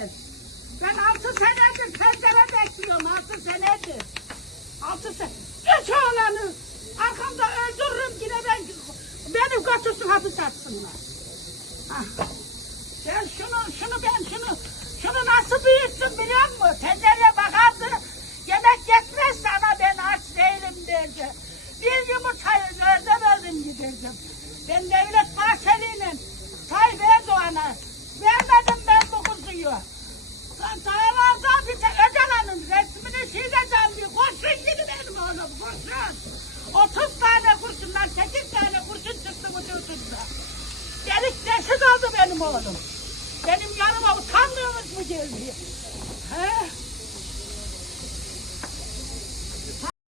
ben. Ben altı senedir tencere bekliyorum. Altı senedir. Altı sene. Üç oğlanı arkamda öldürürüm yine ben beni götürsün hapis atsınlar. Ah. Ben şunu, şunu ben şunu, şunu nasıl büyüttüm biliyor musun? Tencereye bakardı, yemek yetmez sana ben aç değilim derdi. Bir yumurtayı öldüm giderdim. Ben Devlet Bahçeli'nin benim oğlum kurşun. 30 tane kurşundan 8 tane kurşun çıktı bu çocuğunda. Delik deşik oldu benim oğlum. Benim yanıma utandığınız mı geldi?